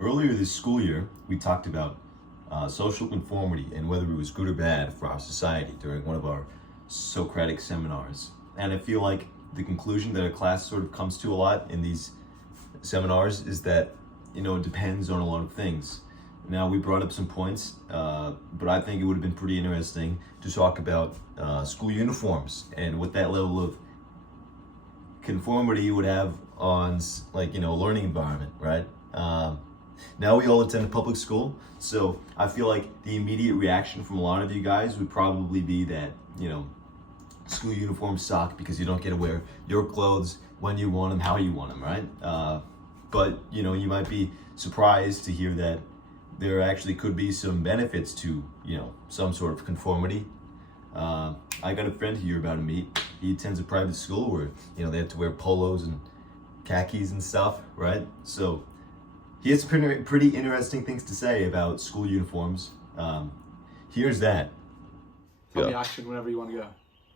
Earlier this school year, we talked about social conformity and whether it was good or bad for our society during one of our Socratic seminars. And I feel like the conclusion that a class sort of comes to a lot in these seminars is that, it depends on a lot of things. Now, we brought up some points, but I think it would have been pretty interesting to talk about school uniforms and what that level of conformity you would have on, a learning environment, right? Now we all attend public school, so I feel like the immediate reaction from a lot of you guys would probably be that, school uniforms suck because you don't get to wear your clothes when you want them, how you want them, right? But, you might be surprised to hear that there actually could be some benefits to, some sort of conformity. I got a friend here about to meet. He attends a private school where, they have to wear polos and khakis and stuff, right? So he has pretty interesting things to say about school uniforms. Here's that. Tell me action whenever you want to go.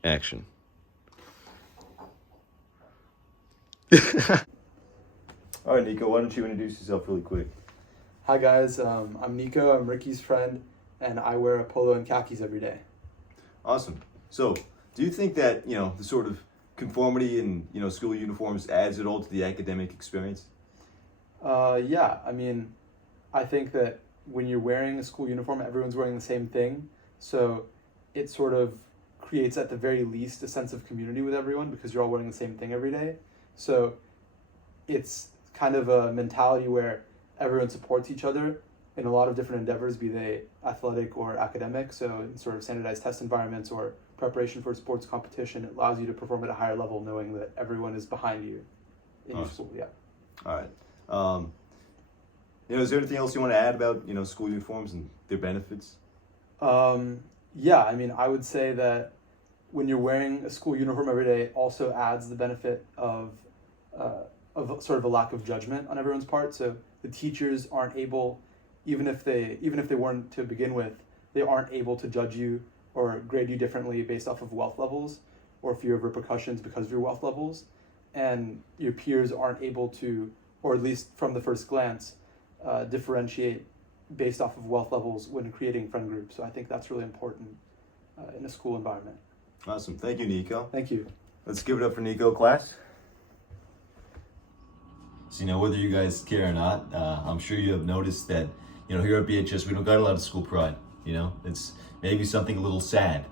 Action. All right, Nico, why don't you introduce yourself really quick? Hi guys, I'm Nico, I'm Ricky's friend, and I wear a polo and khakis every day. Awesome. So, do you think that, the sort of conformity in, school uniforms adds at all to the academic experience? Yeah, I think that when you're wearing a school uniform, everyone's wearing the same thing, so it sort of creates at the very least a sense of community with everyone because you're all wearing the same thing every day. So it's kind of a mentality where everyone supports each other in a lot of different endeavors, be they athletic or academic. So in sort of standardized test environments or preparation for a sports competition, it allows you to perform at a higher level knowing that everyone is behind you in your school. Yeah. All right. Is there anything else you want to add about, school uniforms and their benefits? Yeah, I would say that when you're wearing a school uniform every day, it also adds the benefit of sort of a lack of judgment on everyone's part. So the teachers aren't able, even if they weren't to begin with, they aren't able to judge you or grade you differently based off of wealth levels or fear of repercussions because of your wealth levels. And your peers aren't able to, or at least from the first glance, differentiate based off of wealth levels when creating friend groups. So I think that's really important in a school environment. Awesome. Thank you, Nico. Thank you. Let's give it up for Nico, class. So, whether you guys care or not, I'm sure you have noticed that, here at BHS, we don't got a lot of school pride. It's maybe something a little sad.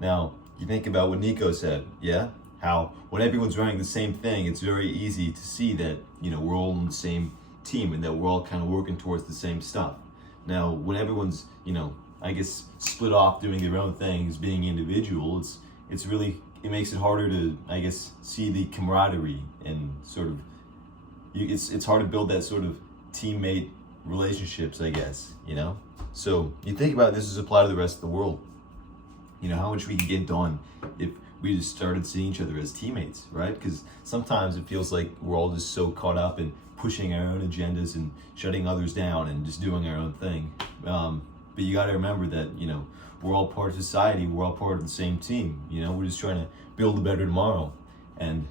Now, you think about what Nico said, yeah? How when everyone's wearing the same thing, it's very easy to see that, we're all on the same team and that we're all kind of working towards the same stuff. Now, when everyone's, split off doing their own things, being individual, it makes it harder to, see the camaraderie and sort of, it's hard to build that sort of teammate relationships, So you think about this as applied to the rest of the world. How much we can get done if we just started seeing each other as teammates, right? Because sometimes it feels like we're all just so caught up in pushing our own agendas and shutting others down and just doing our own thing. But you got to remember that, we're all part of society. We're all part of the same team. We're just trying to build a better tomorrow. And,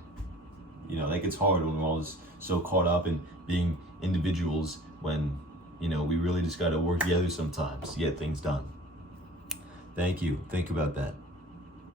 that gets hard when we're all just so caught up in being individuals when, we really just got to work together sometimes to get things done. Thank you. Think about that.